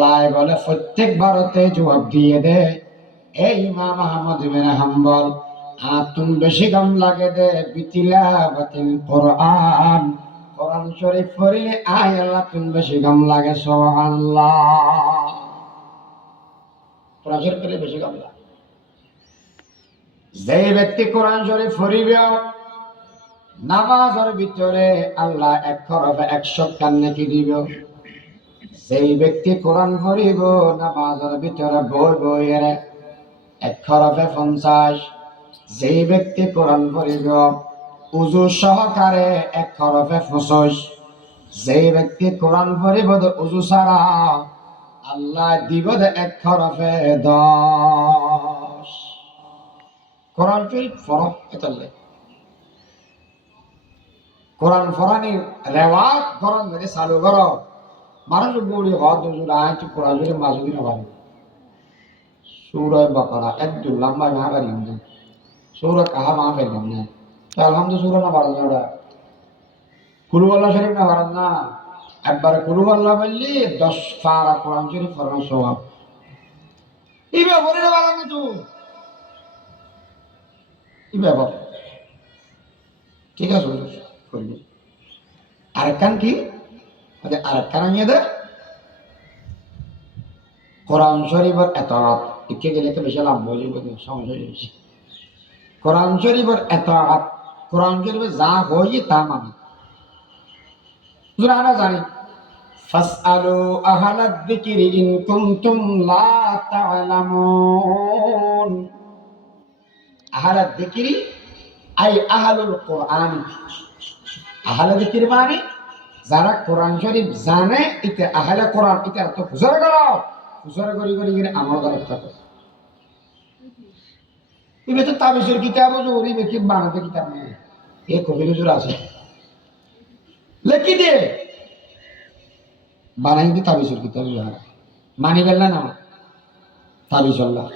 লাই বলে প্রত্যেক ভারতে জবাব দিয়ে দে এই ইমাম আহমদ বিন হাম্বল আতুন বেশি গম লাগে দে বিতিলাবাতিল কোরআন কোরআন শরীফ পড়লে আয় আল্লাহ তুন বেশি গম লাগে সুবহানাল্লাহ কোরআন শরীফ পড়লে বেশি গম লাগে যে ব্যক্তি কোরআন শরীফ পড়িবে নামাজের ভিতরে আল্লাহ এক হরফে 100 টাকা নেকি দিব সেই ব্যক্তি কোরআন পড়িব নামাজের ভিতরে বই বইয়ের এক হরফে 50 যেই ব্যক্তি কোরআন পড়িব উযু সহকারে এক হরফে 25 যেই ব্যক্তি কোরআন পড়িব উযু ছাড়া আল্লাহ দিব এক হরফে 10 কোরআন শরীফ পড়ো এতলে কোরআন পড়ানি রেওয়াজ কোরআন মেরে চালু করো মানুষ বলি হদ হুজুর আয়াত কোরআন শরীফ মাসুদি না পারে সূরা বাকারা একদম লম্বা না পারি না সূরা কাহা মা পেলাম না তো আলহামদুলিল্লাহ সূরা না পারলাম না কুল আল্লাহ শরীফ না পারলাম না একবার কুল আল্লাহ বললি 10 পারা কোরআন শরীফ পড়ার সওয়াব ইবে বলে না পারলাম না তো ইবে বল ঠিক আছে করবি আরেকখান কি আরেকখান নিয়ে দে কোরআন শরীফের এতাআত একে গেলে তো বেশি লাভ হয়ে যাবে সমস্যা হয়ে যাবে কোরআন শরীফের এতাআত কোরআন শরীফে যা হয় তা মানে আমরা জানি ফাসআলু আহলাদ যিকরি ইন কুনতুম লা তা'লামুন আহলাদ যিকরি আই আহলুল কোরআন আহলাদ যিকরি মানে যারা কোরআন শরীফ জানে এটা আহলে কোরআন এটা তো হুজুর করো হুজুর করি করি আমল করতে থাকে ইবে তো তাবিজের কিতাব জুরি বে কি বানাতে কিতাব নেই এই কবি হুজুর আছে লিখি দে বানাই দি তাবিজের কিতাব মানি গেল না তাবিজ আল্লাহ